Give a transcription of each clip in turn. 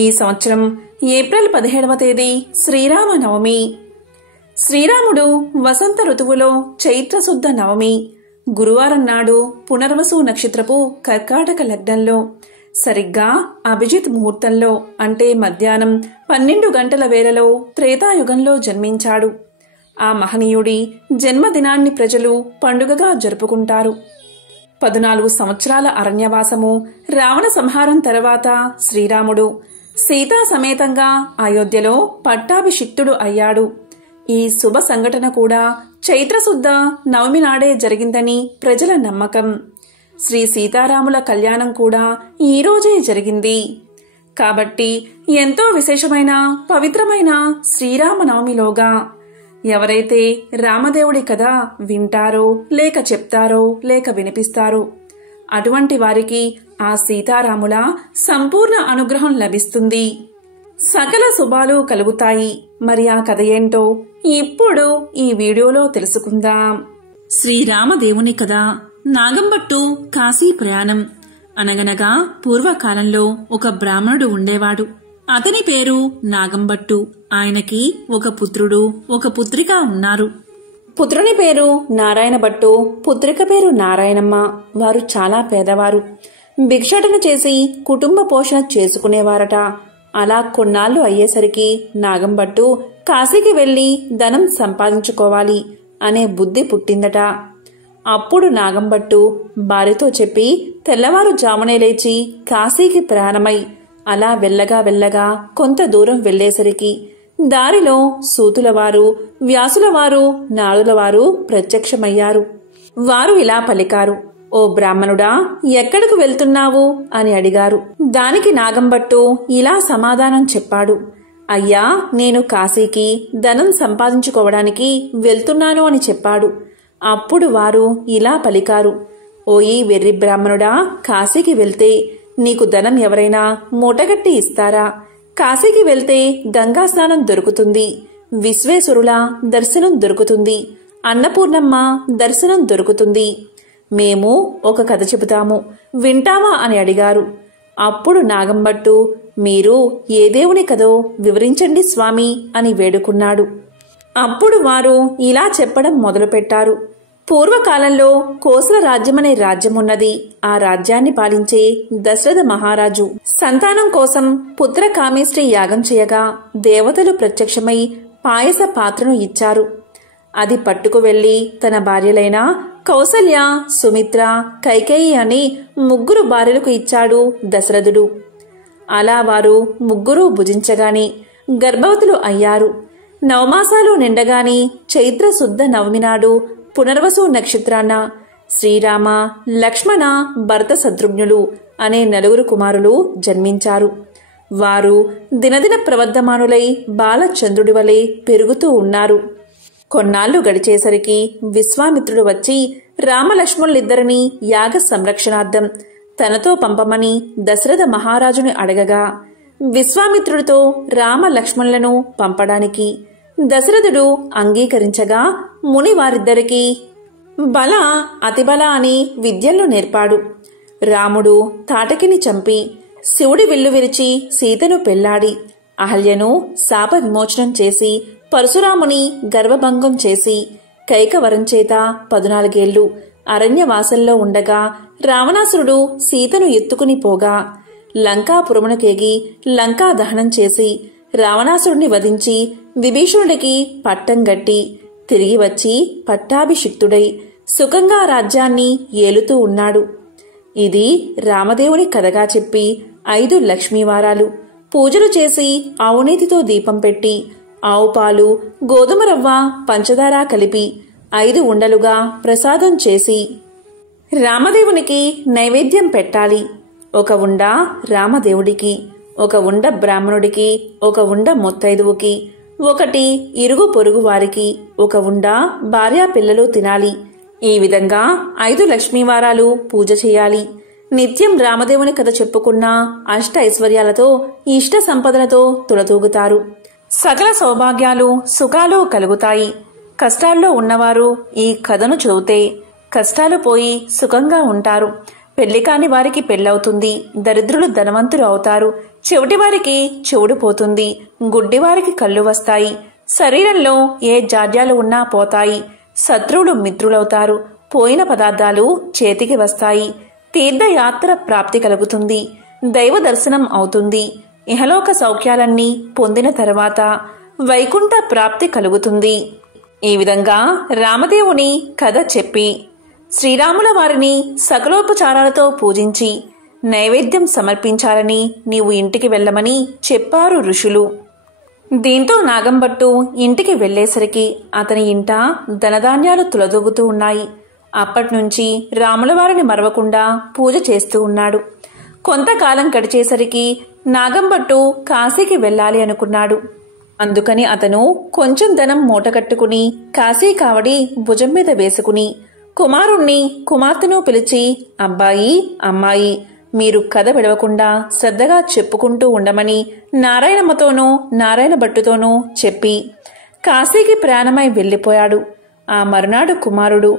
ఈ సంవత్సరం ఏప్రిల్ 17వ తేదీ శ్రీరామనవమి. శ్రీరాముడు వసంత ఋతువులో చైత్రశుద్ధ నవమి గురువారం నాడు పునర్వసు నక్షత్రపు కర్కాటక లగ్నంలో సరిగ్గా అభిజిత్ ముహూర్తంలో అంటే మధ్యాహ్నం 12 గంటల వేళలో త్రేతాయుగంలో జన్మించాడు. ఆ మహనీయుడి జన్మదినాన్ని ప్రజలు పండుగగా జరుపుకుంటారు. 14 సంవత్సరాల అరణ్యవాసము, రావణ సంహారం తర్వాత శ్రీరాముడు సీతా సమేతంగా అయోధ్యలో పట్టాభిషిక్తుడు అయ్యాడు. ఈ శుభ సంఘటన కూడా చైత్రశుద్ధ నవమి నాడే జరిగిందని ప్రజల నమ్మకం. శ్రీ సీతారాముల కళ్యాణం కూడా ఈ రోజే జరిగింది. కాబట్టి ఎంతో విశేషమైన పవిత్రమైన శ్రీరామనవమిలోగా ఎవరైతే రామదేవుడి కథ వింటారో లేక చెప్తారో లేక వినిపిస్తారో అటువంటి వారికి ఆ సీతారాముల సంపూర్ణ అనుగ్రహం లభిస్తుంది. సకల శుభాలు కలుగుతాయి. మరి ఆ కథ ఏంటో ఇప్పుడు ఈ వీడియోలో తెలుసుకుందాం. శ్రీరామదేవుని కథ. నాగంబట్టు కాశీ ప్రయాణం. అనగనగా పూర్వకాలంలో ఒక బ్రాహ్మణుడు ఉండేవాడు. అతని పేరు నాగంబట్టు. ఆయనకి ఒక పుత్రుడు, ఒక పుత్రిక ఉన్నారు. పుత్రుని పేరు నారాయణ భట్టు, పుత్రిక పేరు నారాయణమ్మ. వారు చాలా పేదవారు. భిక్షాటన చేసి కుటుంబ పోషణ చేసుకునేవారట. అలా కొన్నాళ్లు అయ్యేసరికి నాగంబట్టు కాశీకి వెళ్లి ధనం సంపాదించుకోవాలి అనే బుద్ధి పుట్టిందట. అప్పుడు నాగంబట్టు భార్యతో చెప్పి తెల్లవారుజామునే లేచి కాశీకి ప్రయాణమై అలా వెళ్ళగా కొంత దూరం వెళ్లేసరికి దారిలో సూతులవారు, వ్యాసులవారు, నాడులవారు ప్రత్యక్షమయ్యారు. వారు ఇలా పలికారు, ఓ బ్రాహ్మణుడా, ఎక్కడకు వెళ్తున్నావు అని అడిగారు. దానికి నాగంబట్టు ఇలా సమాధానం చెప్పాడు. అయ్యా, నేను కాశీకి ధనం సంపాదించుకోవడానికి వెళ్తున్నాను అని చెప్పాడు. అప్పుడు వారు ఇలా పలికారు, ఓయి వెర్రి బ్రాహ్మణుడా, కాశీకి వెళ్తే నీకు ధనం ఎవరైనా మూటగట్టి ఇస్తారా? కాశీకి వెళ్తే గంగా స్నానం దొరుకుతుంది, విశ్వేశ్వరుల దర్శనం దొరుకుతుంది, అన్నపూర్ణమ్మ దర్శనం దొరుకుతుంది. మేము ఒక కథ చెబుతాము, వింటావా అని అడిగారు. అప్పుడు నాగంబట్టు, మీరు ఏ దేవుని కథో వివరించండి స్వామి అని వేడుకున్నాడు. అప్పుడు వారు ఇలా చెప్పడం మొదలుపెట్టారు. పూర్వకాలంలో కోసల రాజ్యమనే రాజ్యమున్నది. ఆ రాజ్యాన్ని పాలించే దశరథ మహారాజు సంతానం కోసం పుత్ర కామేష్టి యాగం చేయగా దేవతలు ప్రత్యక్షమై పాయస పాత్రను ఇచ్చారు. అది పట్టుకు వెళ్లి తన భార్యలైన కౌసల్య, సుమిత్ర, కైకేయి అని 3 భార్యలకు ఇచ్చాడు దశరథుడు. అలా వారు 3 భుజించగాని గర్భవతులు అయ్యారు. 9 మాసాలు నిండగాని చైత్ర శుద్ధ నవమి నాడు పునర్వసు నక్షత్రాన శ్రీరామ, లక్ష్మణ, భరత శత్రుఘ్నులు అనే 4 కుమారులు జన్మించారు. వారు దినదిన ప్రవర్ధమానులై బాలచంద్రుడి వలె పెరుగుతూ ఉన్నారు. కొన్నాళ్లు గడిచేసరికి విశ్వామిత్రుడు వచ్చి రామలక్ష్మణులిద్దరినీ యాగ సంరక్షణార్థం తనతో పంపమని దశరథ మహారాజుని అడగగా విశ్వామిత్రుడితో రామలక్ష్మణులను పంపడానికి దశరథుడు అంగీకరించగా ముని వారిద్దరికీ బల, అతిబల అని విద్యలను నేర్పాడు. రాముడు తాటకిని చంపి శివుడి విల్లు విరిచి సీతను పెళ్లాడి అహల్యను శాప విమోచనం చేసి పరశురాముని గర్భభంగం చేసి కైకవరం చేత 14 ఏళ్లు అరణ్యవాసంలో ఉండగా రావణాసురుడు సీతను ఎత్తుకుని పోగా లంకాపురమునకేగి లంకా దహనం చేసి రావణాసురుడిని వధించి విభీషణుడికి పట్టం గట్టి తిరిగి వచ్చి పట్టాభిషిక్తుడై సుఖంగా రాజ్యాన్ని ఏలుతూ ఉన్నాడు. ఇది రామదేవుని కథగా చెప్పి 5 లక్ష్మీవారాలు పూజలు చేసి ఆవునేతితో దీపం పెట్టి ఆవు పాలు, గోధుమ రవ్వ, పంచదార కలిపి 5 ఉండలుగా ప్రసాదం చేసి రామదేవునికి నైవేద్యం పెట్టాలి. 1 ఉండ రామదేవుడికి, 1 ఉండ బ్రాహ్మణుడికి, 1 ఉండ ముత్తైదువుకి, 1 ఇరుగు పొరుగు వారికి, 1 ఉండ భార్యా పిల్లలు తినాలి. ఈ విధంగా 5 లక్ష్మీవారాలు పూజ చేయాలి. నిత్యం రామదేవుని కథ చెప్పుకున్న అష్ట ఐశ్వర్యాలతో, ఇష్ట సంపదలతో తులతూగుతారు. సకల సౌభాగ్యాలు, సుఖాలు కలుగుతాయి. కష్టాల్లో ఉన్నవారు ఈ కథను చదివితే కష్టాలు పోయి సుఖంగా ఉంటారు. పెళ్లి కాని వారికి పెళ్ళవుతుంది, దరిద్రులు ధనవంతులు అవుతారు, చెవిటి వారికి చెవుడు పోతుంది, గుడ్డివారికి కళ్ళు వస్తాయి, శరీరంలో ఏ జాడ్యాలు ఉన్నా పోతాయి, శత్రువులు మిత్రులవుతారు, పోయిన పదార్థాలు చేతికి వస్తాయి, తీర్థయాత్ర ప్రాప్తి కలుగుతుంది, దైవ దర్శనం అవుతుంది, ఇహలోక సౌఖ్యాలన్నీ పొందిన తర్వాత వైకుంఠ ప్రాప్తి కలుగుతుంది. ఈ విధంగా రామదేవుని కథ చెప్పి శ్రీరాముల వారిని సకలోపచారాలతో పూజించి నైవేద్యం సమర్పించాలని నీవు ఇంటికి వెళ్ళమని చెప్పారు ఋషులు. దీంతో నాగంభట్టు ఇంటికి వెళ్లేసరికి అతని ఇంట ధనధాన్యాలు తులదూగుతూ ఉన్నాయి. అప్పట్నుంచి రాముల వారిని మరవకుండా పూజ చేస్తూ ఉన్నాడు. కొంతకాలం గడిచేసరికి నాగంభట్టు కాశీకి వెళ్ళాలి అనుకున్నాడు. అందుకని అతను కొంచెం ధనం మూటకట్టుకుని కాశీ కావడి భుజం మీద వేసుకుని కుమారుణ్ణి కుమార్తెను పిలిచి, అబ్బాయి, అమ్మాయి, మీరు కథ విడవకుండా శ్రద్ధగా చెప్పుకుంటూ ఉండమని నారాయణమ్మతోనూ నారాయణ భట్టుతోనూ చెప్పి కాశీకి ప్రయాణమై వెళ్లిపోయాడు. ఆ మరునాడు కుమారుడు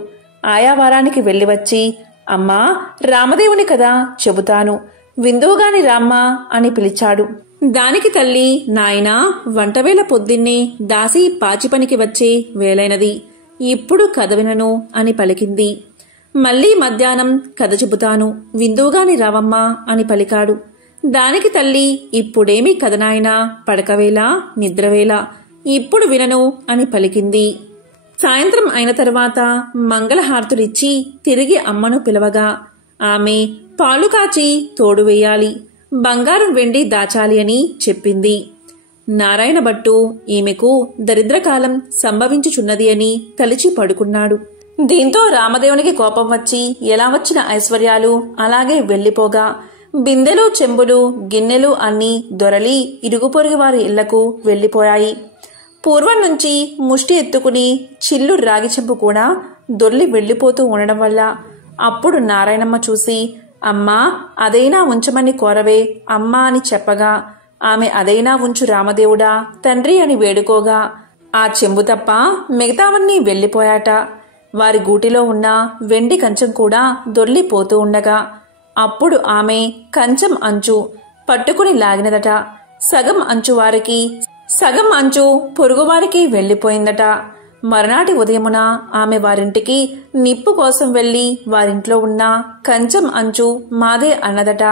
ఆయా వారానికి వెళ్లి వచ్చి, అమ్మా, రామదేవుని కథ చెబుతాను, విందువుగాని రామ్మా అని పిలిచాడు. దానికి తల్లి, నాయనా, వంటవేళ పొద్దున్నే దాసి పాచి పనికి వచ్చే వేలైనది, ఇప్పుడు కథ వినను అని పలికింది. మళ్లీ మధ్యాహ్నం కథ చెబుతాను, విందువుగాని రావమ్మా అని పలికాడు. దానికి తల్లి, ఇప్పుడేమీ కథ నాయనా, పడకవేళ, నిద్రవేళ, ఇప్పుడు వినను అని పలికింది. సాయంత్రం అయిన తర్వాత మంగళహారతులిచ్చి తిరిగి అమ్మను పిలవగా ఆమె పాలు కాచి తోడు వేయాలి, బంగారం వెండి దాచాలి అని చెప్పింది. నారాయణ భట్టు ఈమెకు దరిద్రకాలం సంభవించుచున్నది అని తలిచి పడుకున్నాడు. దీంతో రామదేవునికి కోపం వచ్చి ఎలా వచ్చిన ఐశ్వర్యాలు అలాగే వెళ్లిపోగా బిందెలు, చెంబులు, గిన్నెలు అన్నీ దొరలి ఇరుగు పొరుగు వారి ఇళ్లకు వెళ్లిపోయాయి. పూర్వం నుంచి ముష్టి ఎత్తుకుని చిల్లు రాగి చెంబు కూడా దొర్లి వెళ్లిపోతూ ఉండడం వల్ల అప్పుడు నారాయణమ్మ చూసి, అమ్మా, అదైనా ఉంచమని కోరవే అమ్మా అని చెప్పగా ఆమె అదైనా ఉంచు రామదేవుడా తండ్రి అని వేడుకోగా ఆ చెంబు తప్ప మిగతావన్నీ వెళ్లిపోయాట. వారి గూటిలో ఉన్న వెండి కంచం కూడా దొర్లిపోతూ ఉండగా అప్పుడు ఆమె కంచం అంచు పట్టుకుని లాగినదట. సగం అంచు వారికి, సగం అంచు పొరుగువారికి వెళ్లిపోయిందట. మరునాటి ఉదయమున ఆమె వారింటికి నిప్పు కోసం వెళ్లి వారింట్లో ఉన్న కంచం అంచు మాదే అన్నదట.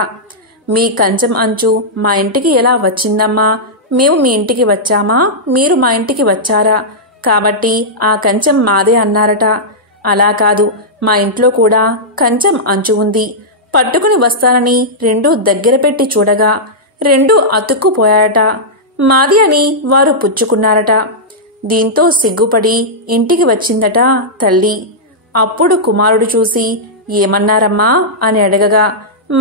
మీ కంచం అంచు మా ఇంటికి ఎలా వచ్చిందమ్మా? మేము మీ ఇంటికి వచ్చామా, మీరు మా ఇంటికి వచ్చారా, కాబట్టి ఆ కంచం మాదే అన్నారట. అలా కాదు, మా ఇంట్లో కూడా కంచం అంచు ఉంది, పట్టుకుని వస్తానని రెండూ దగ్గర పెట్టి చూడగా రెండూ అతుక్కుపోయాయట. మాది అని వారు పుచ్చుకున్నారట. దీంతో సిగ్గుపడి ఇంటికి వచ్చిందట తల్లి. అప్పుడు కుమారుడు చూసి, ఏమన్నారమ్మా అని అడగగా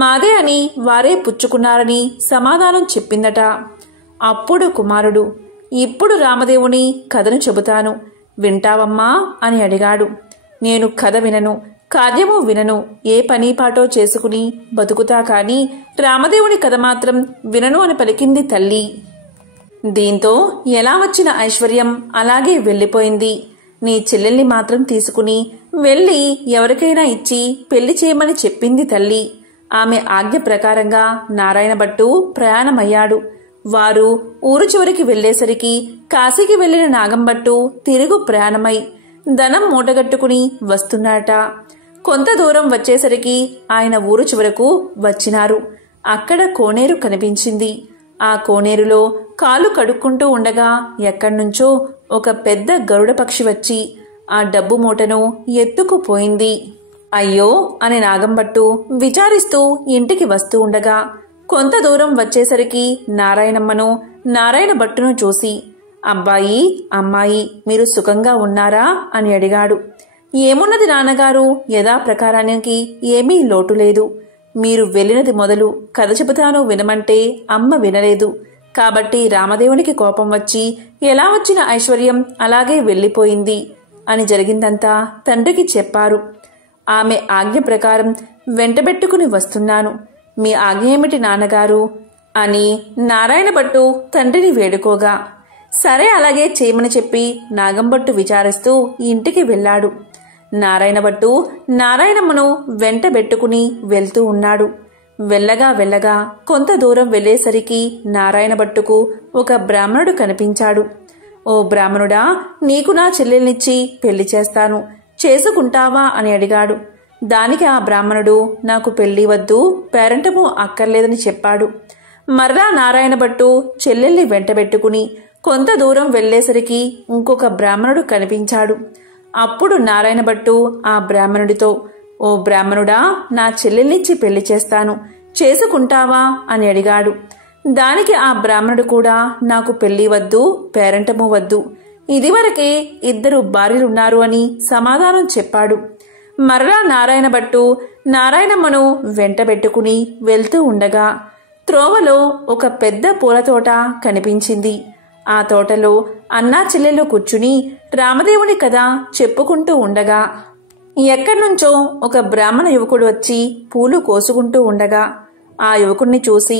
మాదే అని వారే పుచ్చుకున్నారని సమాధానం చెప్పిందట. అప్పుడు కుమారుడు, ఇప్పుడు రామదేవుని కథను చెబుతాను, వింటావమ్మా అని అడిగాడు. నేను కథ వినను, కార్యము వినను, ఏ పని పాటో చేసుకుని బతుకుతా కాని రామదేవుని కథ మాత్రం వినను అని పలికింది తల్లి. దీంతో ఎలా వచ్చిన ఐశ్వర్యం అలాగే వెళ్లిపోయింది. నీ చెల్లెల్ని మాత్రం తీసుకుని వెళ్లి ఎవరికైనా ఇచ్చి పెళ్లి చేయమని చెప్పింది తల్లి. ఆమె ఆజ్ఞ ప్రకారంగా నారాయణ భట్టు ప్రయాణమయ్యాడు. వారు ఊరు చివరికి వెళ్లేసరికి కాశీకి వెళ్లిన నాగంభట్టు తిరుగు ప్రయాణమై ధనం మూటగట్టుకుని వస్తున్నాట. కొంత దూరం వచ్చేసరికి ఆయన ఊరు చివరకు వచ్చినారు. అక్కడ కోనేరు కనిపించింది. ఆ కోనేరులో కాలు కడుక్కుంటూ ఉండగా ఎక్కడ్నుంచో ఒక పెద్ద గరుడ పక్షి వచ్చి ఆ డబ్బు మూటను ఎత్తుకుపోయింది. అయ్యో అని నాగంభట్టు విచారిస్తూ ఇంటికి వస్తూ ఉండగా కొంత దూరం వచ్చేసరికి నారాయణమ్మను, నారాయణ భట్టును చూసి, అబ్బాయి, అమ్మాయి, మీరు సుఖంగా ఉన్నారా అని అడిగాడు. ఏమున్నది నాన్నగారు, యథాప్రకారానికి ఏమీ లోటు లేదు. మీరు వెళ్ళినది మొదలు కథ చెబుతాను వినమంటే అమ్మ వినలేదు. కాబట్టి రామదేవునికి కోపం వచ్చి ఎలా వచ్చిన ఐశ్వర్యం అలాగే వెళ్లిపోయింది అని జరిగిందంతా తండ్రికి చెప్పారు. ఆమె ఆజ్ఞ ప్రకారం వెంటబెట్టుకుని వస్తున్నాను. మీ ఆజ్ఞ ఏమిటి నాన్నగారు అని నారాయణ భట్టు తండ్రిని వేడుకోగా సరే అలాగే చేయమని చెప్పి నాగంభట్టు విచారిస్తూ ఇంటికి వెళ్ళాడు. నారాయణ భట్టు నారాయణమ్మను వెంటబెట్టుకుని వెళ్తూ ఉన్నాడు. వెళ్ళగా వెళ్ళగా కొంత దూరం వెళ్లేసరికి నారాయణ భట్టుకు ఒక బ్రాహ్మణుడు కనిపించాడు. ఓ బ్రాహ్మణుడా, నీకు నా చెల్లెల్నిచ్చి పెళ్లి చేస్తాను, చేసుకుంటావా అని అడిగాడు. దానికి ఆ బ్రాహ్మణుడు, నాకు పెళ్లి వద్దు, పేరంటము అక్కర్లేదని చెప్పాడు. మరలా నారాయణ భట్టు చెల్లెల్ని వెంటబెట్టుకుని కొంత దూరం వెళ్లేసరికి ఇంకొక బ్రాహ్మణుడు కనిపించాడు. అప్పుడు నారాయణ భట్టు ఆ బ్రాహ్మణుడితో, ఓ బ్రాహ్మణుడా, నా చెల్లెల్నిచ్చి పెళ్లి చేస్తాను, చేసుకుంటావా అని అడిగాడు. దానికి ఆ బ్రాహ్మణుడు కూడా, నాకు పెళ్లి వద్దు, పేరంటము వద్దు, ఇదివరకే 2 భార్యలున్నారు అని సమాధానం చెప్పాడు. మరలా నారాయణ భట్టు నారాయణమ్మను వెంటబెట్టుకుని వెళ్తూ ఉండగా త్రోవలో ఒక పెద్ద పూలతోట కనిపించింది. ఆ తోటలో అన్నా చెల్లెలు కూర్చుని రామదేవుని కథ చెప్పుకుంటూ ఉండగా ఎక్కడ్నుంచో ఒక బ్రాహ్మణ యువకుడు వచ్చి పూలు కోసుకుంటూ ఉండగా ఆ యువకుణ్ణి చూసి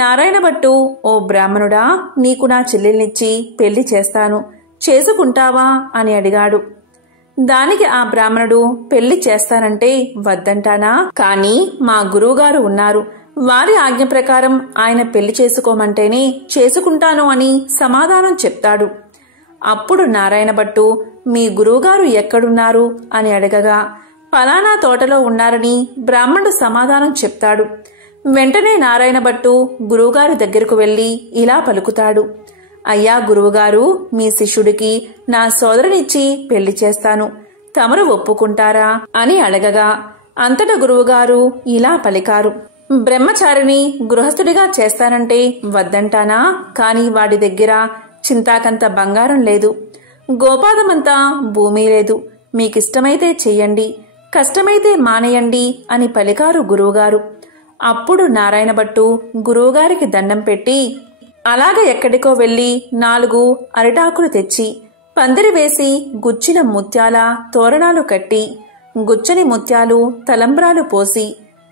నారాయణ భట్టు, ఓ బ్రాహ్మణుడా, నీకు నా చెల్లెల్నిచ్చి పెళ్లి చేస్తాను, చేసుకుంటావా అని అడిగాడు. దానికి ఆ బ్రాహ్మణుడు, పెళ్లి చేస్తానంటే వద్దంటానా, కానీ మా గురువుగారు ఉన్నారు, వారి ఆజ్ఞ ప్రకారం ఆయన పెళ్లి చేసుకోమంటేనే చేసుకుంటాను అని సమాధానం చెప్తాడు. అప్పుడు నారాయణ భట్టు, మీ గురువుగారు ఎక్కడున్నారు అని అడగగా పలానా తోటలో ఉన్నారని బ్రాహ్మణుడు సమాధానం చెప్తాడు. వెంటనే నారాయణ భట్టు గురువుగారి దగ్గరకు వెళ్లి ఇలా పలుకుతాడు, అయ్యా గురువుగారు, మీ శిష్యుడికి నా సోదరునిచ్చి పెళ్లి చేస్తాను, తమరు ఒప్పుకుంటారా అని అడగగా అంతట గురువుగారు ఇలా పలికారు, బ్రహ్మచారిని గృహస్థుడిగా చేస్తానంటే వద్దంటానా, కాని వాడి దగ్గర చింతాకంత బంగారం లేదు, గోపాదమంతా భూమి లేదు, మీకిష్టమైతే చెయ్యండి, కష్టమైతే మానేయండి అని పలికారు గురువుగారు. అప్పుడు నారాయణ భట్టు గురువుగారికి దండం పెట్టి అలాగ ఎక్కడికో వెళ్లి 4 అరిటాకులు తెచ్చి పందిరి వేసి గుచ్చిన ముత్యాల తోరణాలు కట్టి గుచ్చని ముత్యాలు తలంబ్రాలు పోసి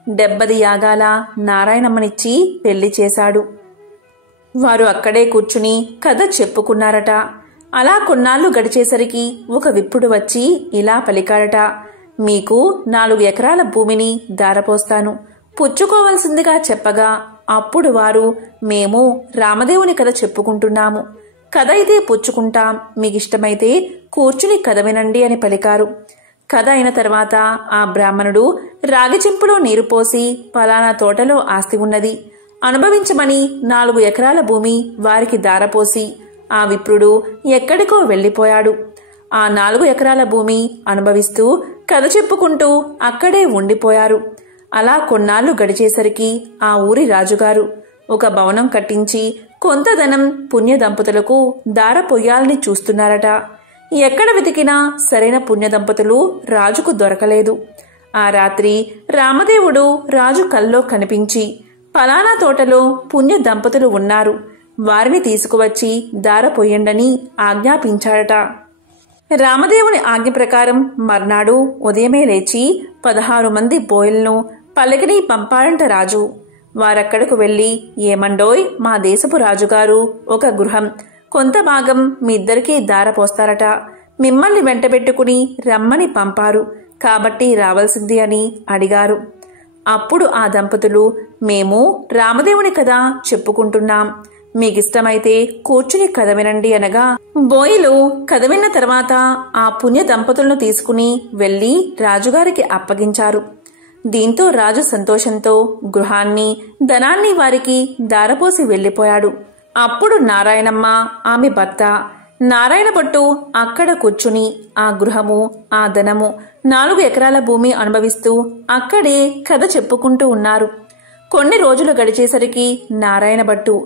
70 యాగాల నారాయణమ్మనిచ్చి పెళ్లి చేశాడు. వారు అక్కడే కూర్చుని కథ చెప్పుకున్నారట. అలా కొన్నాళ్లు గడిచేసరికి ఒక విప్రుడు వచ్చి ఇలా పలికాడట, మీకు 4 ఎకరాల భూమిని దారపోస్తాను, పుచ్చుకోవలసిందిగా చెప్పగా అప్పుడు వారు, మేము రామదేవుని కథ చెప్పుకుంటున్నాము, కథ అయితే పుచ్చుకుంటాం, మీకిష్టమైతే కూర్చుని కథ వినండి అని పలికారు. కథ అయిన తర్వాత ఆ బ్రాహ్మణుడు రాగి చెంపులో నీరు పోసి పలానా తోటలో ఆస్తి ఉన్నది, అనుభవించమని 4 ఎకరాల భూమి వారికి దారపోసి ఆ విప్రుడు ఎక్కడికో వెళ్లిపోయాడు. ఆ 4 ఎకరాల భూమి అనుభవిస్తూ కథ చెప్పుకుంటూ అక్కడే ఉండిపోయారు. అలా కొన్నాళ్లు గడిచేసరికి ఆ ఊరి రాజుగారు ఒక భవనం కట్టించి కొంత ధనం పుణ్య దంపతులకు దార పొయ్యాలని చూస్తున్నారట. ఎక్కడ వెతికినా సరైన పుణ్య దంపతులు రాజుకు దొరకలేదు. ఆ రాత్రి రామదేవుడు రాజు కల్లో కనిపించి, పలానా తోటలో పుణ్య దంపతులు ఉన్నారు, వారిని తీసుకువచ్చి దార పొయ్యండని ఆజ్ఞాపించాడట. రామదేవుని ఆజ్ఞ ప్రకారం మర్నాడు ఉదయమే లేచి 16 మంది బోయలను పల్లకిని పంపాడంట రాజు. వారక్కడకు వెళ్లి, ఏమండోయ్, మా దేశపు రాజుగారు ఒక గృహం కొంత భాగం మీ ఇద్దరికీ దార పోస్తారట, మిమ్మల్ని వెంటబెట్టుకుని రమ్మని పంపారు, కాబట్టి రావాల్సింది అని అడిగారు. అప్పుడు ఆ దంపతులు, మేము రామదేవుని కథ చెప్పుకుంటున్నాం, మీకిష్టమైతే కూర్చుని కథ వినండి అనగా బోయిలు కథ విన్న తర్వాత ఆ పుణ్య దంపతులను తీసుకుని వెళ్లి రాజుగారికి అప్పగించారు. దీంతో రాజు సంతోషంతో గృహాన్ని ధనాన్ని వారికి దారపోసి వెళ్లిపోయాడు. అప్పుడు నారాయణమ్మ, ఆమె భర్త నారాయణ భట్టు అక్కడ కూర్చుని ఆ గృహము ఆ ధనము 4 ఎకరాల భూమి అనుభవిస్తూ అక్కడే కథ చెప్పుకుంటూ ఉన్నారు. కొన్ని రోజులు గడిచేసరికి నారాయణ భట్టు,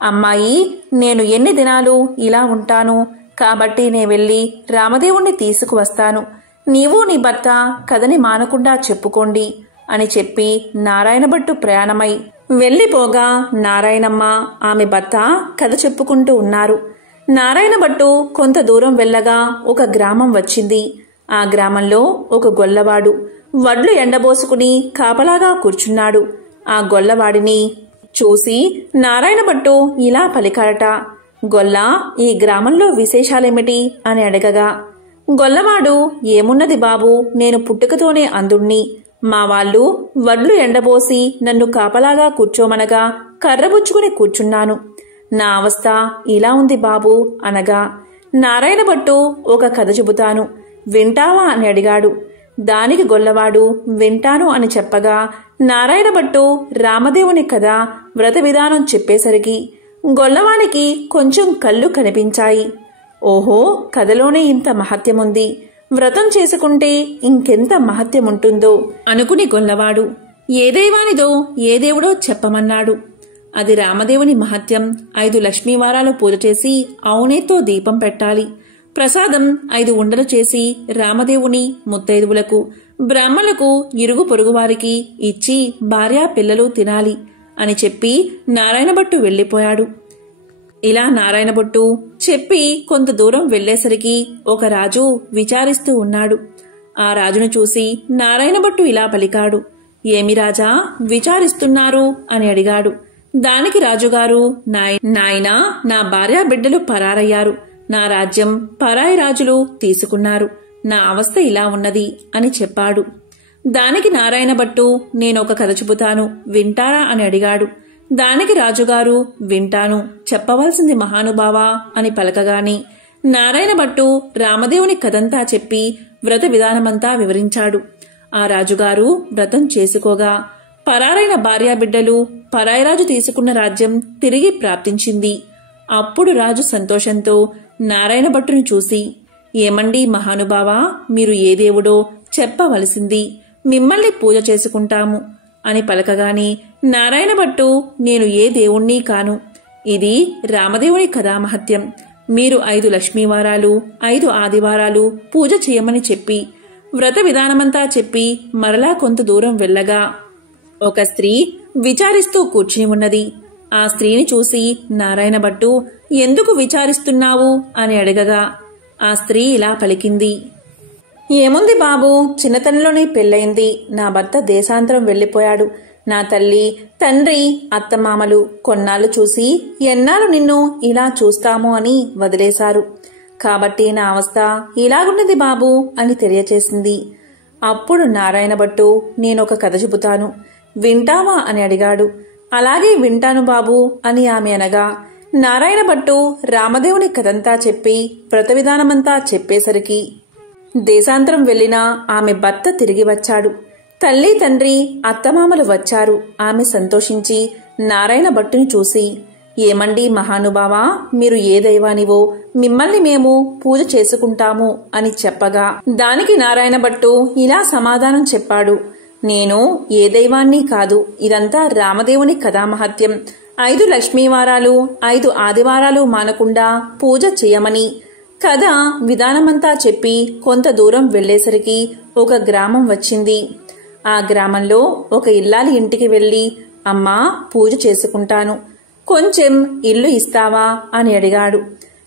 అమ్మాయి, నేను ఎన్ని దినాలు ఇలా ఉంటాను, కాబట్టి నే వెళ్లి రామదేవుణ్ణి తీసుకువస్తాను, నీవు నీ భర్త కథని మానకుండా చెప్పుకోండి అని చెప్పి నారాయణ భట్టు ప్రయాణమై వెళ్లిపోగా నారాయణమ్మ ఆమె భర్త కథ చెప్పుకుంటూ ఉన్నారు. నారాయణ భట్టు కొంత దూరం వెళ్ళగా ఒక గ్రామం వచ్చింది. ఆ గ్రామంలో ఒక గొల్లవాడు వడ్లు ఎండబోసుకుని కాపలాగా కూర్చున్నాడు. ఆ గొల్లవాడిని చూసి నారాయణ భట్టు ఇలా పలికాడట, గొల్ల, ఈ గ్రామంలో విశేషాలేమిటి అని అడగగా గొల్లవాడు, ఏమున్నది బాబూ, నేను పుట్టుకతోనే అందుణ్ణి. మా వాళ్ళు వడ్లు ఎండబోసి నన్ను కాపలాగా కూర్చోమనగా కర్రబుచ్చుకుని కూర్చున్నాను. నా అవస్థ ఇలా ఉంది బాబూ అనగా, నారాయణ భట్టు ఒక కథ చెబుతాను, వింటావా అని అడిగాడు. దానికి గొల్లవాడు వింటాను అని చెప్పగా, నారాయణ భట్టు రామదేవుని కథ వ్రత విధానం చెప్పేసరికి గొల్లవానికి కొంచెం కళ్ళు కనిపించాయి. ఓహో, కథలోనే ఇంత మహత్యముంది, వ్రతం చేసుకుంటే ఇంకెంత మహత్యముంటుందో అనుకుని గొల్లవాడు ఏ దైవానిదో ఏ దేవుడో చెప్పమన్నాడు. అది రామదేవుని మహత్యం. 5 లక్ష్మీవారాలు పూజ చేసి అవునేతో దీపం పెట్టాలి. ప్రసాదం 5 ఉండలు చేసి రామదేవుని, ముత్తైదువులకు, బ్రాహ్మణులకు, ఇరుగు పొరుగువారికి ఇచ్చి భార్యా పిల్లలు తినాలి అని చెప్పి నారాయణభట్టు వెళ్లిపోయాడు. ఇలా నారాయణభట్టు చెప్పి కొంత దూరం వెళ్లేసరికి ఒక రాజు విచారిస్తూ ఉన్నాడు. ఆ రాజును చూసి నారాయణభట్టు ఇలా పలికాడు, ఏమి రాజా విచారిస్తున్నారు అని అడిగాడు. దానికి రాజుగారు, నాయనా, నా భార్యా బిడ్డలు పరారయ్యారు, నా రాజ్యం పరాయి రాజులు తీసుకున్నారు, నా అవస్థ ఇలా ఉన్నది అని చెప్పాడు. దానికి నారాయణభట్టు, నేనొక కథ చెబుతాను, వింటారా అని అడిగాడు. దానికి రాజుగారు, వింటాను, చెప్పవలసింది మహానుభావా అని పలకగాని నారాయణభట్టు రామదేవుని కథంతా చెప్పి వ్రత విధానమంతా వివరించాడు. ఆ రాజుగారు వ్రతం చేసుకోగా పరారైన భార్యాబిడ్డలు, పరాయిరాజు తీసుకున్న రాజ్యం తిరిగి ప్రాప్తించింది. అప్పుడు రాజు సంతోషంతో నారాయణభట్టును చూసి, ఏమండి మహానుభావా, మీరు ఏ దేవుడో చెప్పవలసింది, మిమ్మల్ని పూజ చేసుకుంటాము అని పలకగాని నారాయణభట్టు, నేను ఏ దేవుణ్ణి కాను, ఇది రామదేవుని కథామహత్యం, మీరు 5 లక్ష్మీవారాలు 5 ఆదివారాలు పూజ చేయమని చెప్పి వ్రత విధానమంతా చెప్పి మరలా కొంత దూరం వెళ్ళగా ఒక స్త్రీ విచారిస్తూ కూర్చుని ఉన్నది. ఆ స్త్రీని చూసి నారాయణభట్టు, ఎందుకు విచారిస్తున్నావు అని అడగగా ఆ స్త్రీ ఇలా పలికింది, ఏముంది బాబూ, చిన్నతనంలోనే పెళ్ళయింది, నా భర్త దేశాంతరం వెళ్లిపోయాడు, నా తల్లి, తండ్రి, అత్తమామలు కొన్నాళ్లు చూసి ఎన్నాళ్ళు నిన్ను ఇలా చూస్తాము అని వదిలేశారు, కాబట్టి నా అవస్థ ఇలాగున్నది బాబూ అని తెలియచేసింది. అప్పుడు నారాయణభట్టు, నేనొక కథ చెబుతాను, వింటావా అని అడిగాడు. అలాగే వింటాను బాబూ అని ఆమె అనగా నారాయణభట్టు రామదేవుని కథంతా చెప్పి వ్రత విధానమంతా చెప్పేసరికి దేశాంతరం వెళ్లిన ఆమె భర్త తిరిగి వచ్చాడు. తల్లి, తండ్రి, అత్తమామలు వచ్చారు. ఆమె సంతోషించి నారాయణభట్టుని చూసి, ఏమండి మహానుభావా, మీరు ఏ దైవానివో, మిమ్మల్ని మేము పూజ చేసుకుంటాము అని చెప్పగా దానికి నారాయణభట్టు ఇలా సమాధానం చెప్పాడు, నేను ఏ దైవాన్ని కాదు, ఇదంతా రామదేవుని కథామహత్యం, 5 లక్ష్మీవారాలు 5 ఆదివారాలు మానకుండా పూజ చేయమని కథ విధానమంతా చెప్పి కొంత దూరం వెళ్లేసరికి ఒక గ్రామం వచ్చింది. ఆ గ్రామంలో ఒక ఇల్లాలి ఇంటికి వెళ్లి, అమ్మా, పూజ చేసుకుంటాను, కొంచెం ఇల్లు ఇస్తావా అని అడిగాడు.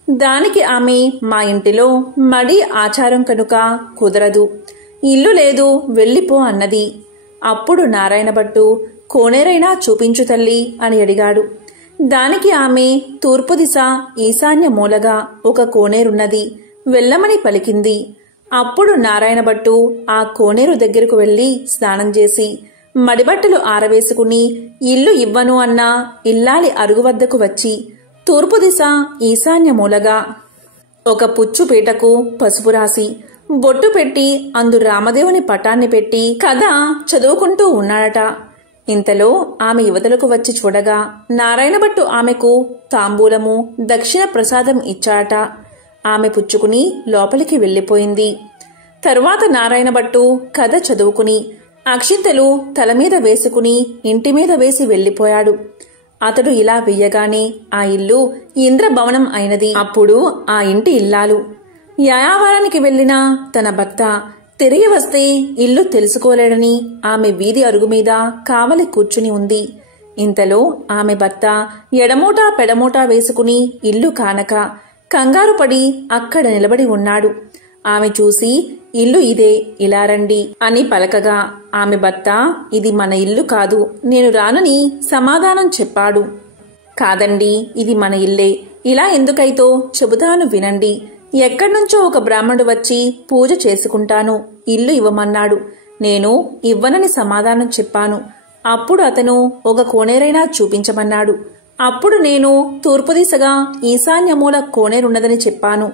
దానికి ఆమె, మా ఇంటిలో మడి ఆచారం కనుక కుదరదు, ఇల్లు లేదు, వెళ్ళిపో అన్నది. అప్పుడు నారాయణభట్టు, కోనేరైనా చూపించు తల్లి అని అడిగాడు. దానికి ఆమె, తూర్పు దిశ ఈశాన్య మూలగా ఒక కోనేరున్నది, వెళ్ళమని పలికింది. అప్పుడు నారాయణభట్టు ఆ కోనేరు దగ్గరకు వెళ్లి స్నానం చేసి మడిబట్టలు ఆరవేసుకుని ఇల్లు ఇవ్వను అన్న ఇల్లాలి అరుగు వద్దకు వచ్చి తూర్పు దిశ ఈశాన్య మూలగా ఒక పుచ్చు పీటకు పసుపు రాసి బొట్టు పెట్టి అందు రామదేవుని పటాన్ని పెట్టి కథ చదువుకుంటూ ఉన్నాడట. ఇంతలో ఆమె యువతలకు వచ్చి చూడగా నారాయణభట్టు ఆమెకు తాంబూలము, దక్షిణ ప్రసాదం ఇచ్చాడట. ఆమె పుచ్చుకుని లోపలికి వెళ్లిపోయింది. తరువాత నారాయణభట్టు కథ చదువుకుని అక్షింతలు తలమీద వేసుకుని ఇంటిమీద వేసి వెళ్లిపోయాడు. అతడు ఇలా వెయ్యగానే ఆ ఇల్లు ఇంద్రభవనం అయినది. అప్పుడు ఆ ఇంటి ఇల్లాలు యాయావారానికి వెళ్లిన తన భర్త తిరిగి వస్తే ఇల్లు తెలుసుకోలేడని ఆమె వీధి అరుగుమీద కావలి కూర్చుని ఉంది. ఇంతలో ఆమె భర్త ఎడమోటా పెడమోటా వేసుకుని ఇల్లు కానక కంగారు పడి అక్కడ నిలబడి ఉన్నాడు. ఆమె చూసి, ఇల్లు ఇదే, ఇలా రండి అని పలకగా ఆమె భర్త, ఇది మన ఇల్లు కాదు, నేను రానని సమాధానం చెప్పాడు. కాదండి, ఇది మన ఇల్లే, ఇలా ఎందుకైతో చెబుతాను వినండి. ఎక్కడ్నుంచో ఒక బ్రాహ్మణుడు వచ్చి పూజ చేసుకుంటాను, ఇల్లు ఇవ్వమన్నాడు. నేను ఇవ్వనని సమాధానం చెప్పాను. అప్పుడు అతను ఒక కోనేరైనా చూపించమన్నాడు. అప్పుడు నేను తూర్పు దిశగా ఈశాన్యమూల కోనేరున్నదని చెప్పాను.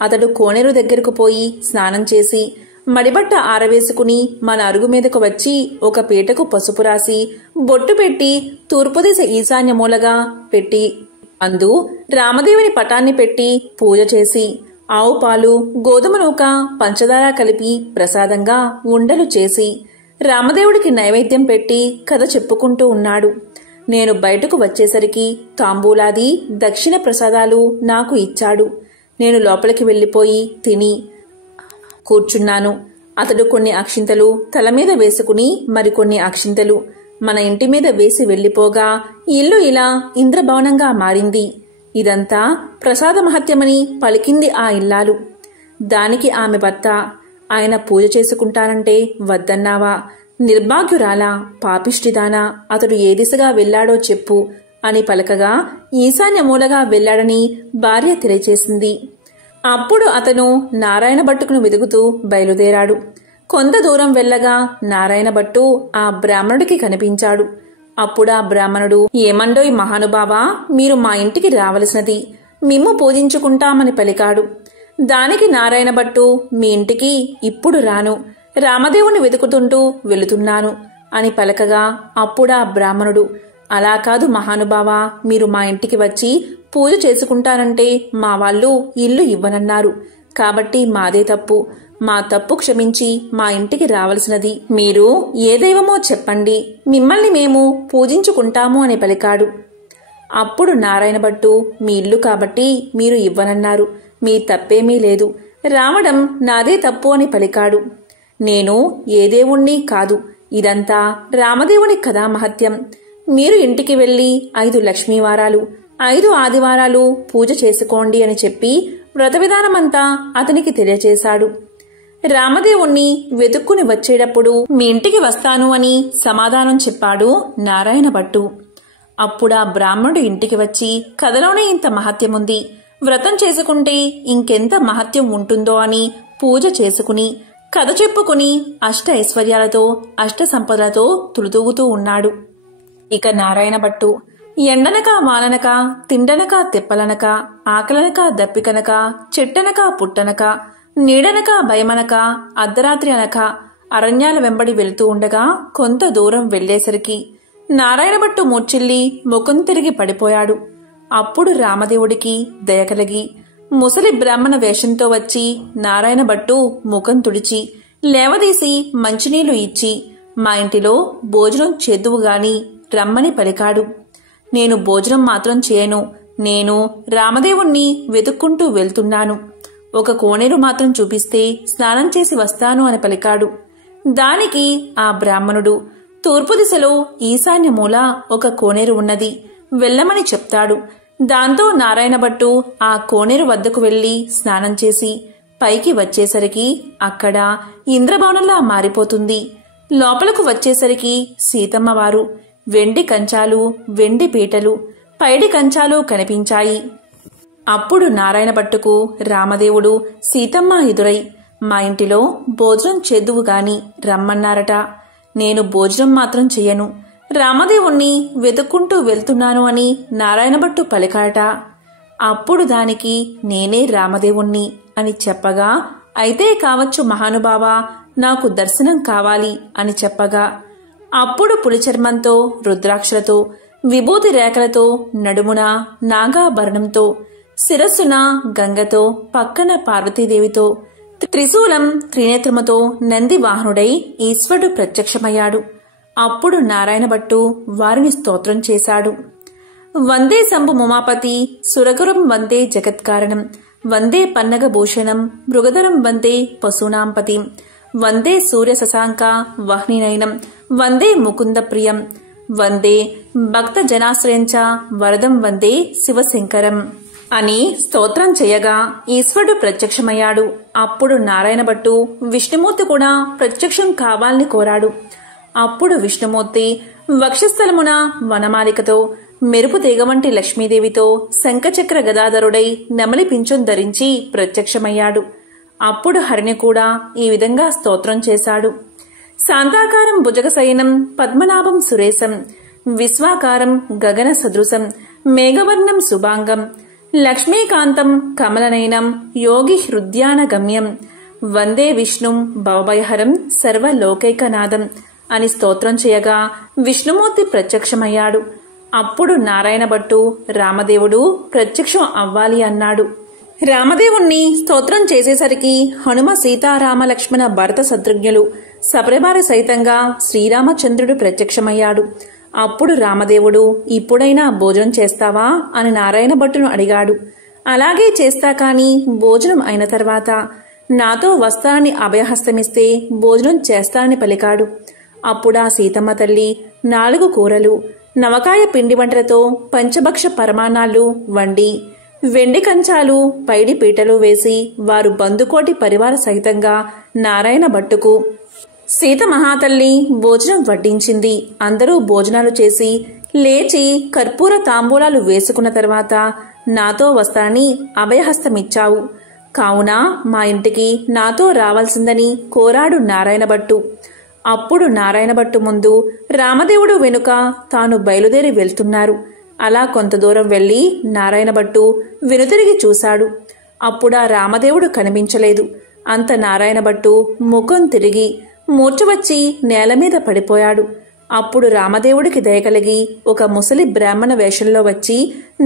అతడు కోనేరు దగ్గరకు పోయి స్నానం చేసి మడిబట్ట ఆరవేసుకుని మన అరుగు మీదకు వచ్చి ఒక పీటకు పసుపు రాసి బొట్టు పెట్టి తూర్పు దిశ ఈశాన్యమూలగా పెట్టి అందు రామదేవుని పటాన్ని పెట్టి పూజ చేసి ఆవు పాలు, గోధుమ నూక, పంచదార కలిపి ప్రసాదంగా ఉండలు చేసి రామదేవుడికి నైవేద్యం పెట్టి కథ చెప్పుకుంటూ ఉన్నాడు. నేను బయటకు వచ్చేసరికి తాంబూలాది దక్షిణ ప్రసాదాలు నాకు ఇచ్చాడు. నేను లోపలికి వెళ్లిపోయి తిని కూర్చున్నాను. అతడు కొన్ని అక్షింతలు తల మీద వేసుకుని మరికొన్ని అక్షింతలు మన ఇంటి మీద వేసి వెళ్లిపోగా ఇల్లు ఇలా ఇంద్రభవనంగా మారింది. ఇదంతా ప్రసాద మహత్యమని పలికింది ఆ ఇల్లాలు. దానికి ఆమె భర్త, ఆయన పూజ చేసుకుంటానంటే వద్దన్నావా? నిర్భాగ్యురాలా, పాపిష్టిదానా, అతడు ఏ దిశగా వెళ్లాడో చెప్పు అని పలకగా ఈశాన్య మూలగా వెళ్లాడని భార్య తెలియచేసింది. అప్పుడు అతను నారాయణ భట్టుకును వెదుగుతూ బయలుదేరాడు. కొంత దూరం వెళ్లగా నారాయణ భట్టు ఆ బ్రాహ్మణుడికి కనిపించాడు. అప్పుడా బ్రాహ్మణుడు, ఏమండోయ్ మహానుభావా, మీరు మా ఇంటికి రావలసినది, మిమ్ము పూజించుకుంటామని పలికాడు. దానికి నారాయణ భట్టు, మీ ఇంటికి ఇప్పుడు రాను, రామదేవుని వెతుకుతుంటూ వెళుతున్నాను అని పలకగా అప్పుడా బ్రాహ్మణుడు, అలా కాదు మహానుభావా, మీరు మా ఇంటికి వచ్చి పూజ చేసుకుంటానంటే మా వాళ్ళు ఇల్లు ఇవ్వనన్నారు. కాబట్టి మాదే తప్పు, మా తప్పు క్షమించి మా ఇంటికి రావలసినది. మీరు ఏ దైవమో చెప్పండి, మిమ్మల్ని మేము పూజించుకుంటాము అని పలికాడు. అప్పుడు నారాయణ భట్టు, మీ ఇల్లు కాబట్టి మీరు ఇవ్వనన్నారు, మీ తప్పేమీ లేదు, రావడం నాదే తప్పు అని పలికాడు. నేను ఏ దేవుణ్ణి కాదు, ఇదంతా రామదేవుని కథా మహత్యం. మీరు ఇంటికి వెళ్లి 5 లక్ష్మీవారాలు 5 ఆదివారాలు పూజ చేసుకోండి అని చెప్పి వ్రత విధానమంతా అతనికి తెలియచేశాడు. రామదేవుణ్ణి వెతుక్కుని వచ్చేటప్పుడు మీ ఇంటికి వస్తాను అని సమాధానం చెప్పాడు నారాయణ భట్టు. అప్పుడా బ్రాహ్మణుడు ఇంటికి వచ్చి, కథలోనే ఇంత మహత్యముంది, వ్రతం చేసుకుంటే ఇంకెంత మహత్యం ఉంటుందో అని పూజ చేసుకుని కథ చెప్పుకుని అష్ట ఐశ్వర్యాలతో అష్ట సంపదలతో తులుతూగుతూ ఉన్నాడు. ఇక నారాయణ భట్టు ఎండనక వాననక, తిండనక తెప్పలనక, ఆకలనక దప్పికనక, చెట్టనక పుట్టనక, నీడనక భయమనక, అర్ధరాత్రి అనక అరణ్యాల వెంబడి వెళుతూ ఉండగా కొంత దూరం వెళ్లేసరికి నారాయణ భట్టు మూర్చిల్లి ముఖం తిరిగి పడిపోయాడు. అప్పుడు రామదేవుడికి దయ కలిగి ముసలి బ్రాహ్మణ వేషంతో వచ్చి నారాయణ భట్టు ముఖం తుడిచి లేవదీసి మంచినీళ్లు ఇచ్చి మా ఇంటిలో భోజనం చేద్దువుగాని రమ్మని పలికాడు. నేను భోజనం మాత్రం చేయను, నేను రామదేవుణ్ణి వెతుక్కుంటూ వెళ్తున్నాను, ఒక కోనేరు మాత్రం చూపిస్తే స్నానం చేసి వస్తాను అని పలికాడు. దానికి ఆ బ్రాహ్మణుడు, తూర్పు దిశలో ఈశాన్య మూల ఒక కోనేరు ఉన్నది, వెళ్ళమని చెప్తాడు. దాంతో నారాయణ భట్టు ఆ కోనేరు వద్దకు వెళ్లి స్నానం చేసి పైకి వచ్చేసరికి అక్కడ ఇంద్రభవనంలా మారిపోతుంది. లోపలకు వచ్చేసరికి సీతమ్మవారు వెండి కంచాలు, వెండి పీటలు, పైడి కంచాలు కనిపించాయి. అప్పుడు నారాయణ భట్టుకు రామదేవుడు, సీతమ్మ ఎదురై మా ఇంటిలో భోజనం చేద్దువుగాని రమ్మన్నారట. నేను భోజనం మాత్రం చెయ్యను, రామదేవుణ్ణి వెతుక్కుంటూ వెళ్తున్నాను అని నారాయణ భట్టు పలికాట. అప్పుడు దానికి నేనే రామదేవుణ్ణి అని చెప్పగా, అయితే కావచ్చు మహానుభావా, నాకు దర్శనం కావాలి అని చెప్పగా అప్పుడు పులిచర్మంతో, రుద్రాక్షలతో, విభూతి రేఖలతో, నడుమున నాగాభరణంతో, శిరస్సున గంగతో, పక్కన పార్వతీదేవితో, త్రిశూలం త్రినేత్రముతో నంది వాహనుడై ఈశ్వరుడు ప్రత్యక్షమయ్యాడు. అప్పుడు నారాయణ భట్టు వారిని స్తోత్రం చేశాడు. వందే శంభు ఉమాపతి సురగురం వందే జగత్కారణం, వందే పన్నగభూషణం మృగధరం వందే పశూనాంపతిం, వందే సూర్య శశాంక వహ్నినయనం, వందే ముకుంద ప్రియం, వందే భక్త జనాశ్రయంచ వరదం వందే శివశంకరం అని స్తోత్రం చేయగా ఈశ్వరుడు ప్రత్యక్షమయ్యాడు. అప్పుడు నారాయణ భట్టు విష్ణుమూర్తి కూడా ప్రత్యక్షం కావాలని కోరాడు. అప్పుడు విష్ణుమూర్తి వక్షస్థలమున వనమాలికతో మెరుపు తీగవంటి లక్ష్మీదేవితో శంఖచక్ర గదాధరుడై నెమలి పింఛం ధరించి ప్రత్యక్షమయ్యాడు. అప్పుడు హరిణి కూడా ఈ విధంగా స్తోత్రం చేశాడు. శాంతాకారం భుజగశయనం పద్మనాభం సురేశం విశ్వాకారం గగన సదృశం మేఘవర్ణం శుభాంగం లక్ష్మీకాంతం కమలనయనం యోగి హృద్యాన గమ్యం వందే విష్ణుం భవభయహరం సర్వలోకైకనాథం అని స్తోత్రం చేయగా విష్ణుమూర్తి ప్రత్యక్షమయ్యాడు. అప్పుడు నారాయణ భట్టు రామదేవుడు ప్రత్యక్షం అవ్వాలి అన్నాడు. రామదేవుణ్ణి స్తోత్రం చేసేసరికి హనుమ సీతారామ లక్ష్మణ భరత శత్రుఘ్నులు సపరివార సహితంగా శ్రీరామచంద్రుడు ప్రత్యక్షమయ్యాడు. అప్పుడు రామదేవుడు ఇప్పుడైనా భోజనం చేస్తావా అని నారాయణ భట్టును అడిగాడు. అలాగే చేస్తా కాని భోజనం అయిన తర్వాత నాతో వస్తానని అభయహస్తమిస్తే భోజనం చేస్తానని పలికాడు. అప్పుడా సీతమ్మ తల్లి 4 కూరలు నవకాయ పిండి వంటలతో పంచభక్ష పరమాన్నాలు వండి వెండి కంచాలు పైడి పీటలు వేసి వారు బందుకోటి పరివార సహితంగా నారాయణ భట్టుకు సీత మహాతల్లి భోజనం వడ్డించింది. అందరూ భోజనాలు చేసి లేచి కర్పూర తాంబూలాలు వేసుకున్న తర్వాత నాతో వస్తానని అభయహస్తమిచ్చావు కావున మా ఇంటికి నాతో రావాల్సిందని కోరాడు నారాయణ భట్టు. అప్పుడు నారాయణ భట్టు ముందు రామదేవుడు వెనుక తాను బయలుదేరి వెళ్తున్నారు. అలా కొంత దూరం వెళ్లి నారాయణ భట్టు వెనుతిరిగి చూశాడు. అప్పుడా రామదేవుడు కనిపించలేదు. అంత నారాయణ భట్టు ముఖం తిరిగి మూర్ఛ వచ్చి నేల మీద పడిపోయాడు. అప్పుడు రామదేవుడికి దయకలిగి ఒక ముసలి బ్రాహ్మణ వేషంలో వచ్చి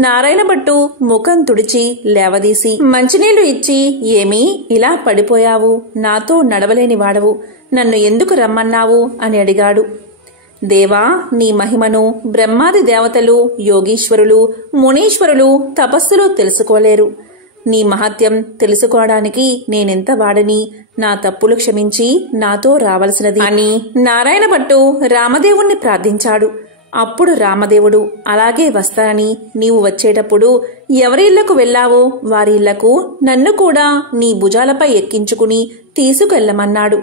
నారాయణ భట్టు ముఖం తుడిచి లేవదీసి మంచినీళ్లు ఇచ్చి ఏమీ ఇలా పడిపోయావు, నాతో నడవలేని వాడవు, నన్ను ఎందుకు రమ్మన్నావు అని అడిగాడు. దేవా, నీ మహిమను బ్రహ్మాది దేవతలు, యోగీశ్వరులు, మునీశ్వరులు తపస్సులు తెలుసుకోలేరు. నీ మహత్యం తెలుసుకోవడానికి నేనెంత వాడని, నా తప్పులు క్షమించి నాతో రావలసినది అని నారాయణ భట్టు రామదేవుణ్ణి ప్రార్థించాడు. అప్పుడు రామదేవుడు అలాగే వస్తానని నీవు వచ్చేటప్పుడు ఎవరి ఇళ్లకు వెళ్లావో వారి ఇళ్లకు నన్ను కూడా నీ భుజాలపై ఎక్కించుకుని తీసుకెళ్లమన్నాడు.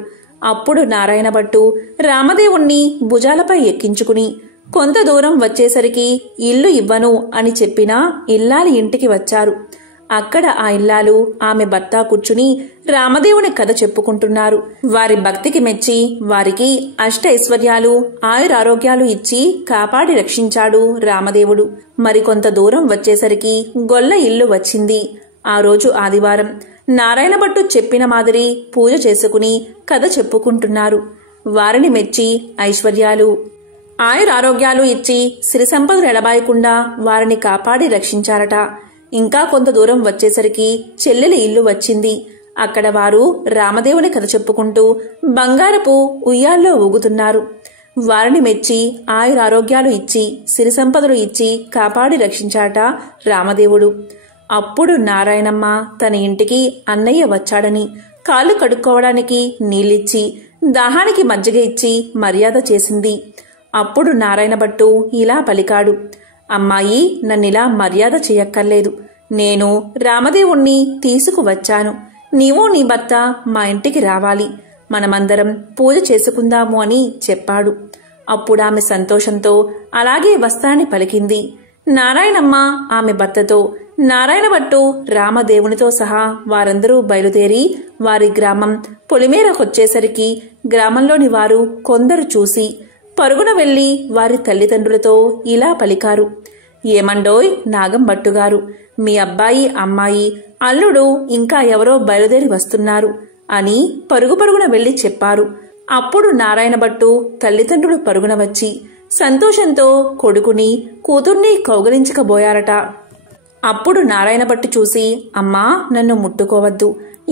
అప్పుడు నారాయణ భట్టు రామదేవుణ్ణి భుజాలపై ఎక్కించుకుని కొంత దూరం వచ్చేసరికి ఇల్లు ఇవ్వను అని చెప్పినా ఇల్లాలి ఇంటికి వచ్చారు. అక్కడ ఆ ఇల్లాలు ఆమె భర్త కూర్చుని రామదేవుని కథ చెప్పుకుంటున్నారు. వారి భక్తికి మెచ్చి వారికి అష్ట ఐశ్వర్యాలు ఆయురారోగ్యాలు ఇచ్చి కాపాడి రక్షించాడు రామదేవుడు. మరికొంత దూరం వచ్చేసరికి గొల్ల ఇల్లు వచ్చింది. ఆ రోజు ఆదివారం. నారాయణ భట్టు చెప్పిన మాదిరి పూజ చేసుకుని కథ చెప్పుకుంటున్నారు. వారిని మెచ్చి ఐశ్వర్యాలు ఆయురారోగ్యాలు ఇచ్చి సిరి సంపదలు ఎడబాయకుండా వారిని కాపాడి రక్షించారట. ఇంకా కొంత దూరం వచ్చేసరికి చెల్లెలి ఇల్లు వచ్చింది. అక్కడ వారు రామదేవుని కథ చెప్పుకుంటూ బంగారపు ఉయ్యాల్లో ఊగుతున్నారు. వారిని మెచ్చి ఆయురారోగ్యాలు ఇచ్చి సిరి సంపదలు ఇచ్చి కాపాడి రక్షించాట రామదేవుడు. అప్పుడు నారాయణమ్మ తన ఇంటికి అన్నయ్య వచ్చాడని కాళ్ళు కడుక్కోవడానికి నీళ్ళిచ్చి దాహానికి మజ్జిగ ఇచ్చి మర్యాద చేసింది. అప్పుడు నారాయణ భట్టు ఇలా పలికాడు. అమ్మాయి, నన్నిలా మర్యాద చెయ్యక్కర్లేదు. నేను రామదేవుణ్ణి తీసుకువచ్చాను. నీవు నీ భర్త మా ఇంటికి రావాలి. మనమందరం పూజ చేసుకుందాము అని చెప్పాడు. అప్పుడామె సంతోషంతో అలాగే వస్తానని పలికింది. నారాయణమ్మ ఆమె భర్తతో, నారాయణ భట్టు రామదేవునితో సహా వారందరూ బయలుదేరి వారి గ్రామం పొలిమేరకొచ్చేసరికి గ్రామంలోని వారు కొందరు చూసి పరుగున వెళ్లి వారి తల్లిదండ్రులతో ఇలా పలికారు. ఏమండోయ్ నాగం భట్టుగారు, మీ అబ్బాయి, అమ్మాయి, అల్లుడు ఇంకా ఎవరో బయలుదేరి వస్తున్నారు అని పరుగు పరుగున వెళ్లి చెప్పారు. అప్పుడు నారాయణ భట్టు తల్లిదండ్రులు పరుగున వచ్చి సంతోషంతో కొడుకుని కూతుర్ని కౌగలించకబోయారట. అప్పుడు నారాయణ భట్టు చూసి, అమ్మా, నన్ను ముట్టుకోవద్దు.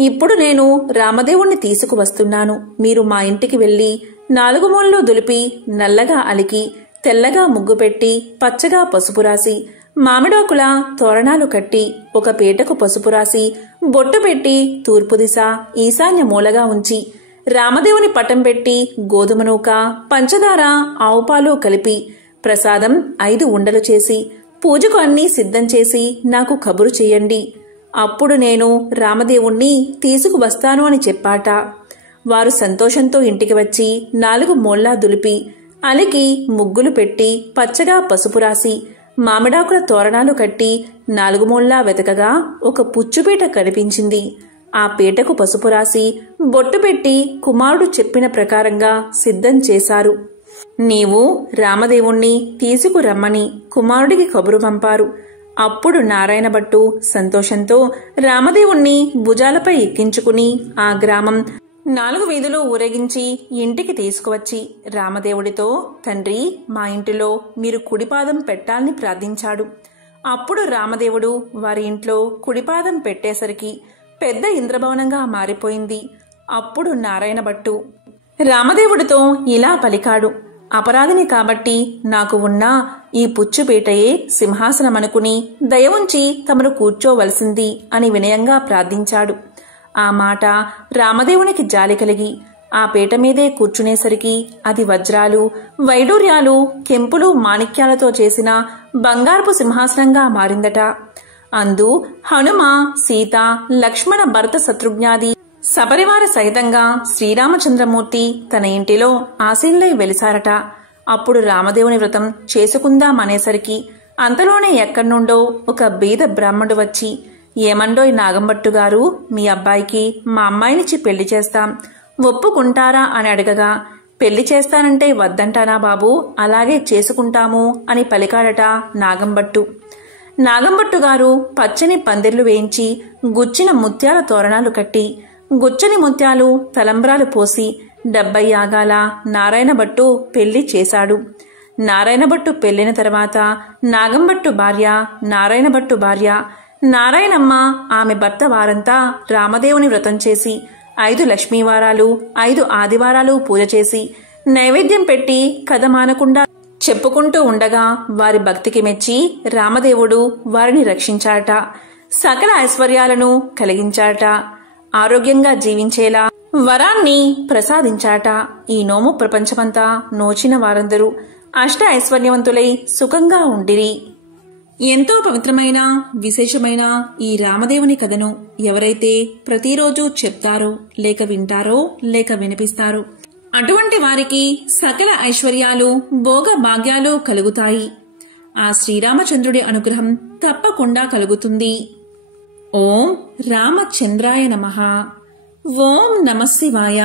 ఇప్పుడు నేను రామదేవుణ్ణి తీసుకువస్తున్నాను. మీరు మా ఇంటికి వెళ్లి 4 మూలలు దులిపి నల్లగా అలికి తెల్లగా ముగ్గు పెట్టి పచ్చగా పసుపు రాసి మామిడాకుల తోరణాలు కట్టి ఒక పీటకు పసుపు రాసి బొట్టు పెట్టి తూర్పు దిశ ఈశాన్య మూలగా ఉంచి రామదేవుని పటం పెట్టి గోధుమ నూక, పంచదార, ఆవుపాలు కలిపి ప్రసాదం 5 ఉండలు చేసి పూజకు అన్నీ సిద్ధం చేసి నాకు కబురు చెయ్యండి. అప్పుడు నేను రామదేవుణ్ణి తీసుకువస్తాను అని చెప్పాట. వారు సంతోషంతో ఇంటికి వచ్చి 4 మూల్లా దులిపి అలికి ముగ్గులు పెట్టి పచ్చగా పసుపు రాసి మామిడాకుల తోరణాలు కట్టి నాలుగు మూల్లా వెతకగా ఒక పుచ్చుపీట కనిపించింది. ఆ పీటకు పసుపు రాసి బొట్టు పెట్టి కుమారుడు చెప్పిన ప్రకారంగా సిద్ధం చేశారు. నీవు రామదేవుణ్ణి తీసుకురమ్మని కుమారుడికి కబురు పంపారు. అప్పుడు నారాయణ భట్టు సంతోషంతో రామదేవుణ్ణి భుజాలపై ఎక్కించుకుని ఆ గ్రామం 4 వీధులు ఊరేగించి ఇంటికి తీసుకువచ్చి రామదేవుడితో, తండ్రి, మా ఇంటిలో మీరు కుడిపాదం పెట్టాలని ప్రార్థించాడు. అప్పుడు రామదేవుడు వారి ఇంట్లో కుడిపాదం పెట్టేసరికి పెద్ద ఇంద్రభవనంగా మారిపోయింది. అప్పుడు నారాయణ భట్టు రామదేవుడితో ఇలా పలికాడు, అపరాధిని కాబట్టి నాకు ఉన్న ఈ పుచ్చుపీటయే సింహాసనమనుకుని దయ ఉంచి తమను కూర్చోవలసింది అని వినయంగా ప్రార్థించాడు. ఆ మాట రామదేవునికి జాలి కలిగి ఆ పీట మీదే కూర్చునేసరికి అది వజ్రాలు, వైడూర్యాలు, కెంపులు, మాణిక్యాలతో చేసిన బంగారపు సింహాసనంగా మారిందట. అందు హనుమ, సీత, లక్ష్మణ, భరత, శత్రుఘ్నాది సపరివార సహితంగా శ్రీరామచంద్రమూర్తి తన ఇంటిలో ఆసీనులై వెలిసారట. అప్పుడు రామదేవుని వ్రతం చేసుకుందామనేసరికి అంతలోనే ఎక్కడ్నుండో ఒక బీద బ్రాహ్మణుడు వచ్చి, ఏమండోయ్ నాగంభట్టు గారు, మీ అబ్బాయికి మా అమ్మాయినిచ్చి పెళ్లి చేస్తాం, ఒప్పుకుంటారా అని అడగగా, పెళ్లి చేస్తానంటే వద్దంటానా బాబు, అలాగే చేసుకుంటాము అని పలికాడట నాగంభట్టు. నాగంభట్టు గారు పచ్చని పందిర్లు వేయించి గుచ్చిన ముత్యాల తోరణాలు కట్టి గుచ్చని ముత్యాలు తలంబ్రాలు పోసి 70 యాగాల నారాయణ భట్టు పెళ్లి చేశాడు. నారాయణ భట్టు పెళ్లిన తర్వాత నాగంభట్టు భార్య, నారాయణ భట్టు భార్య నారాయణమ్మ, ఆమె భర్త వారంతా రామదేవుని వ్రతం చేసి 5 లక్ష్మీవారాలు, 5 ఆదివారాలు పూజ చేసి నైవేద్యం పెట్టి కథ మానకుండా చెప్పుకుంటూ ఉండగా వారి భక్తికి మెచ్చి రామదేవుడు వారిని రక్షించాట, సకల ఐశ్వర్యాలను కలిగించాట, ఆరోగ్యంగా జీవించేలా వరాన్ని ప్రసాదించాట. ఈ నోము ప్రపంచమంతా నోచిన వారందరూ అష్ట ఐశ్వర్యవంతులై సుఖంగా ఉండిరి. ఎంతో పవిత్రమైన విశేషమైన ఈ రామదేవుని కథను ఎవరైతే ప్రతిరోజు చెప్తారో, లేక వింటారో, లేక వినిపిస్తారో అటువంటి వారికి సకల ఐశ్వర్యాలు, భోగ భాగ్యాలు కలుగుతాయి. ఆ శ్రీరామచంద్రుడి అనుగ్రహం తప్పకుండా కలుగుతుంది. ఓం రామచంద్రాయ నమః. ఓం నమః శివాయ.